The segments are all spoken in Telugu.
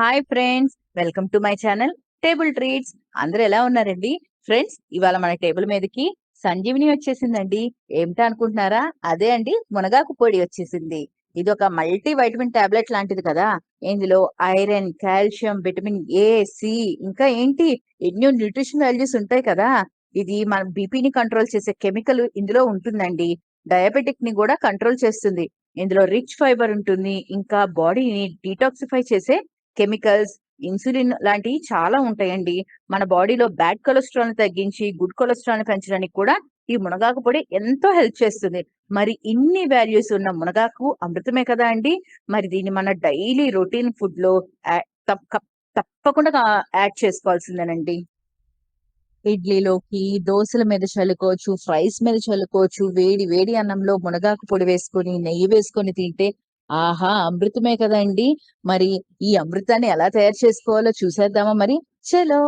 Hi friends, welcome to my channel table treats. అందరూ ఎలా ఉన్నారండి? ఫ్రెండ్స్, ఇవాళ మన టేబుల్ మీదకి సంజీవిని వచ్చేసిందండి. ఏమిటా అనుకుంటున్నారా? అదే అండి, మునగాకు పొడి వచ్చేసింది. ఇది ఒక మల్టీ వైటమిన్ టాబ్లెట్ లాంటిది కదా. ఇందులో iron, calcium, vitamin A, C, ఇంకా ఏంటి ఎన్నో న్యూట్రిషన్ వాల్యూస్ ఉంటాయి కదా. ఇది మన బీపీని కంట్రోల్ చేసే కెమికల్ ఇందులో ఉంటుందండి. డయాబెటిక్ ని కూడా కంట్రోల్ చేస్తుంది. ఇందులో రిచ్ ఫైబర్ ఉంటుంది. ఇంకా బాడీని డీటాక్సిఫై చేసే కెమికల్స్, ఇన్సులిన్ లాంటివి చాలా ఉంటాయండి. మన బాడీలో బ్యాడ్ కొలెస్ట్రాల్ ని తగ్గించి గుడ్ కొలెస్ట్రాల్ ని పెంచడానికి కూడా ఈ మునగాకు పొడి ఎంతో హెల్ప్ చేస్తుంది. మరి ఇన్ని వాల్యూస్ ఉన్న మునగాకు అమృతమే కదా అండి. మరి దీన్ని మన డైలీ రొటీన్ ఫుడ్ లో తప్పకుండా యాడ్ చేసుకోవాల్సిందేనండి. ఇడ్లీలోకి, దోసల మీద చల్లుకోవచ్చు, ఫ్రైస్ మీద చల్లుకోవచ్చు. వేడి వేడి అన్నంలో మునగాకు పొడి వేసుకొని, నెయ్యి వేసుకొని తింటే ఆహా! అమృతమే కదండీ! మరి ఈ అమృతాన్ని ఎలా తయారు చేసుకోవాలో చూసేద్దామా మరి? చలో!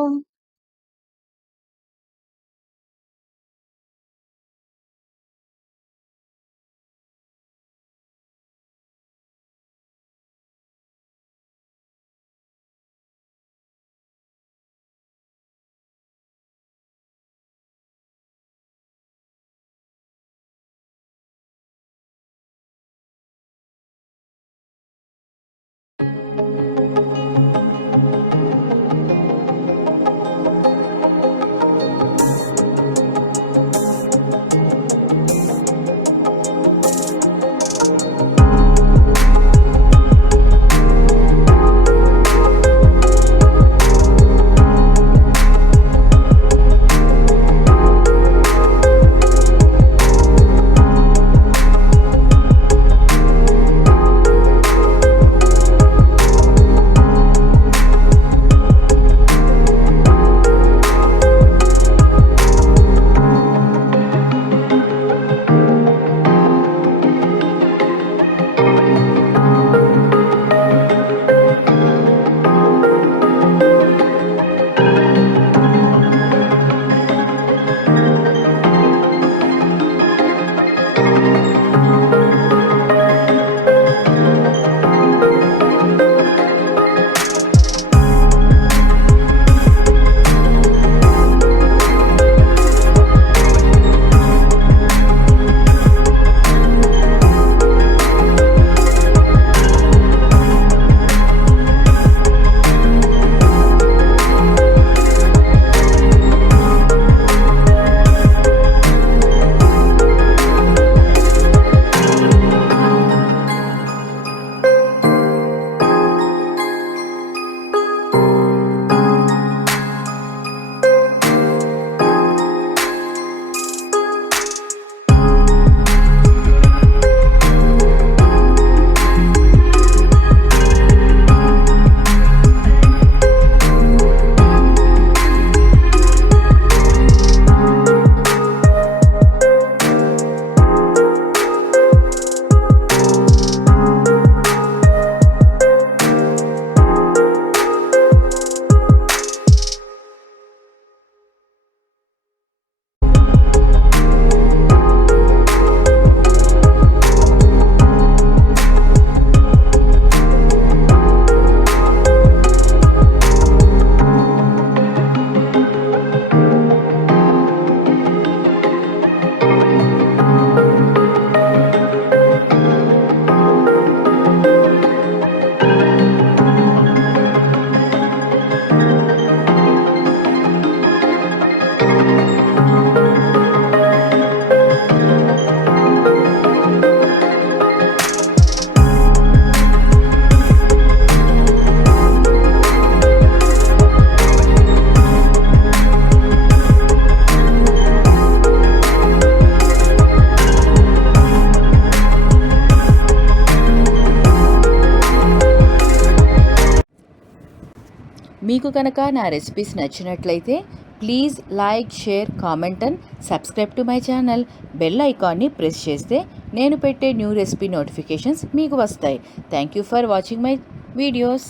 మీకు కనుక నా రెసిపీస్ నచ్చినట్లయితే please like, share, comment and subscribe to my channel. Bell ఐకాన్ని ప్రెస్ చేస్తే నేను పెట్టే న్యూ రెసిపీ నోటిఫికేషన్స్ మీకు వస్తాయి. Thank you for watching my videos.